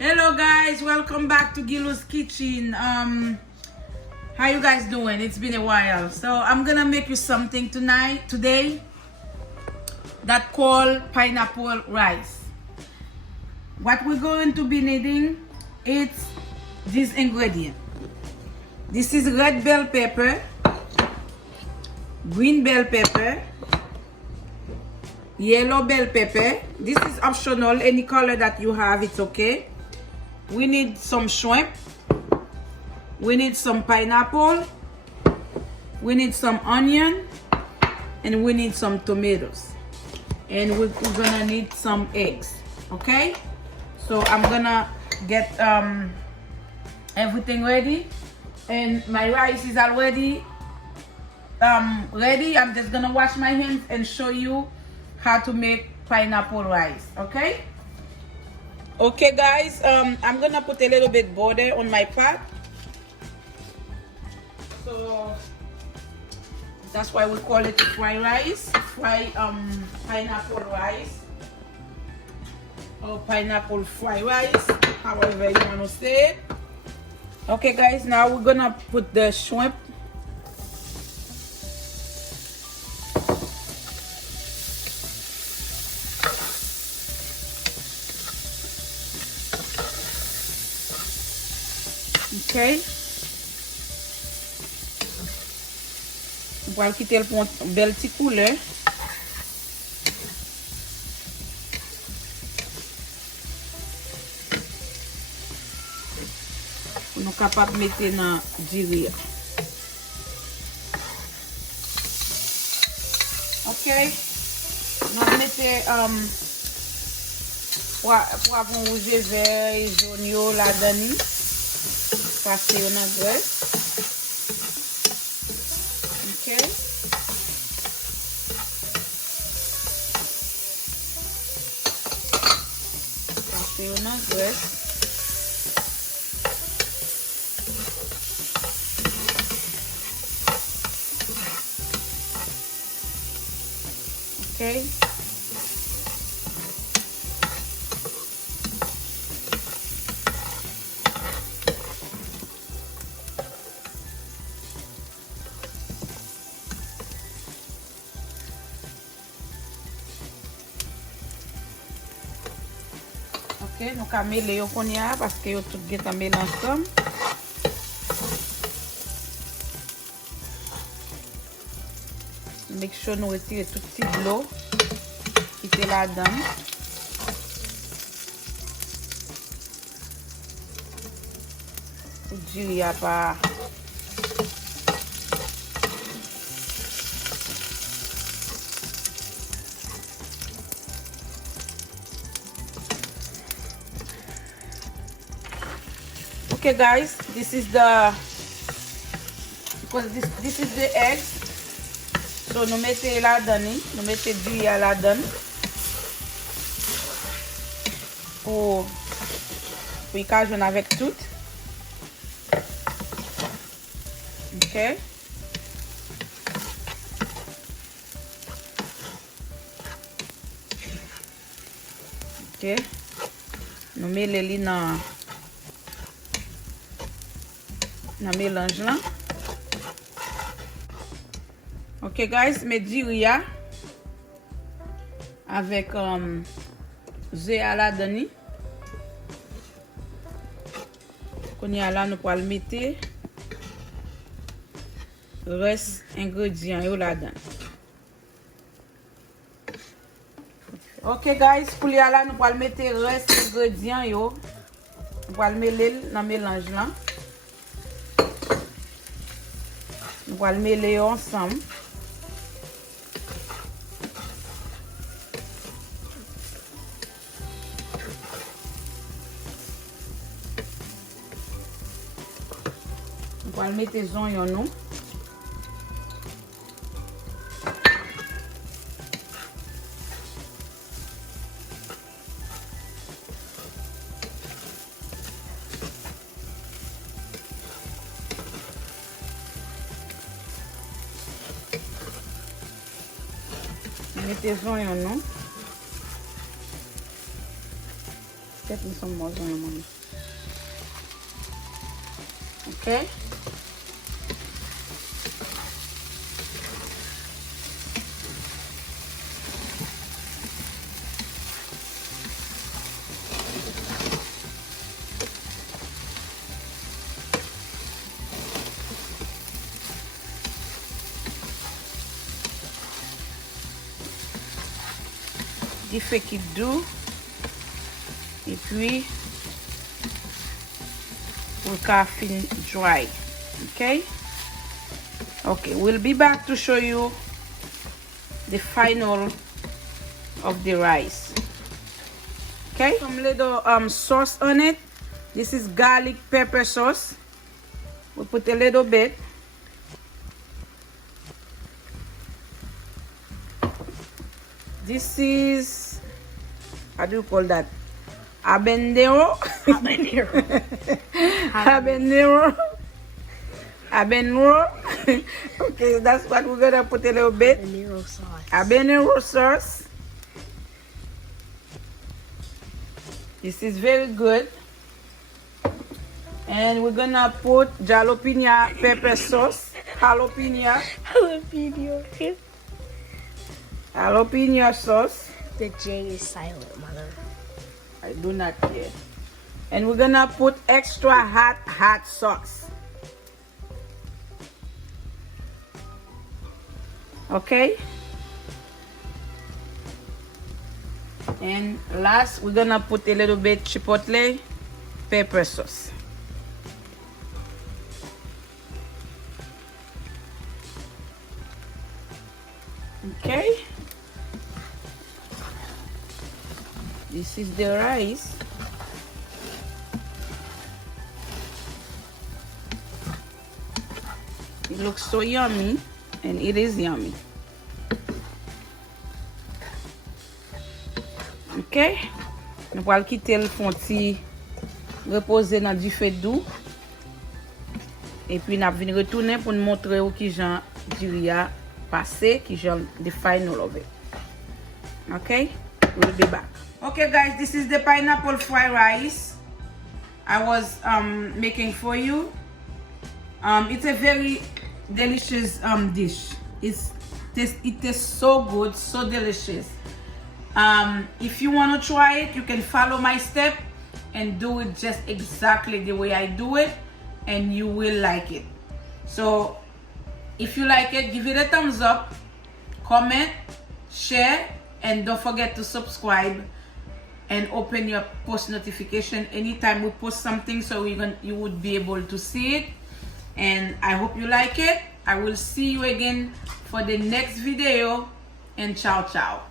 Hello guys, welcome back to Gilu's Kitchen. How you guys doing? It's been a while. So I'm gonna make you something today that called pineapple rice. What we're going to be needing is these ingredients. This is red bell pepper, green bell pepper, yellow bell pepper. This is optional, any color that you have, it's okay. We need some shrimp, we need some pineapple, we need some onion, and we need some tomatoes, and we're gonna need some eggs. Okay, so I'm gonna get everything ready, and my rice is already ready. I'm just gonna wash my hands and show you how to make pineapple rice. Okay guys, I'm gonna put a little bit butter on my pot, so that's why we call it fried rice, pineapple rice, or pineapple fried rice, however you want to say it. Okay guys, now we're gonna put the shrimp. Ok, voil quitter le bel petit couleur. Pour nous capables de mettre dans du riz. Ok, nous mettons poivron rouge, vert et jaune là-dedans. Passer dans la graisse. Ok. Passer dans la graisse. Ok. Ok, nous allons mêler parce que tout est mêlé ensemble. Make sure nous retirons tout petit de l'eau qui était là-dedans. Pour dire il n'y a pas. Okay guys, this is the eggs. So nous mettons là-dedans, nous mettons du riz là-dedans pour y jouer avec tout. Ok. Ok. Nous mettons dans mélange là. Ok guys, met du riz avec œufs à la dedans. Qu'on y a là, nous pouvons mettre reste ingrédients là dedans. Ok guys, pour y aller là, nous pouvons mettre reste ingrédients yo. Nous pouvons mêler dans mélange là. Nous allons mêler ensemble. Nous allons mettre les oignons. Mettez les oignons. Get me some more on the money. Okay. Il fait qu'il doux. Et puis, we'll fin dry. Okay? Okay, we'll be back to show you the final of the rice. Okay? Some little sauce on it. This is garlic pepper sauce. We'll put a little bit. This is, how do you call that? Habanero. Habanero. Habanero. Okay, that's what we're gonna put a little bit. Habanero sauce. Habanero sauce. This is very good. And we're gonna put jalapeno pepper sauce. Jalapeno. Jalapeno. Jalapeno sauce. The J is silent, mother. I do not care. And we're gonna put extra hot sauce. Okay. And last, we're gonna put a little bit chipotle pepper sauce. Okay. This is the rice. It looks so yummy, and it is yummy. Ok? Nous allons quitter le fond reposer dans du feu doux. Et puis nous allons retourner pour nous montrer qui j'en diria passé, qui j'en the final of it. Okay? We'll be back. Okay guys, this is the pineapple fried rice I was making for you. It's a very delicious dish. It tastes so good, so delicious. If you want to try it, you can follow my step and do it just exactly the way I do it, and you will like it. So if you like it, give it a thumbs up, comment, share, and don't forget to subscribe and open your post notification anytime we post something, so you would be able to see it. And I hope you like it. I will see you again for the next video, and ciao ciao.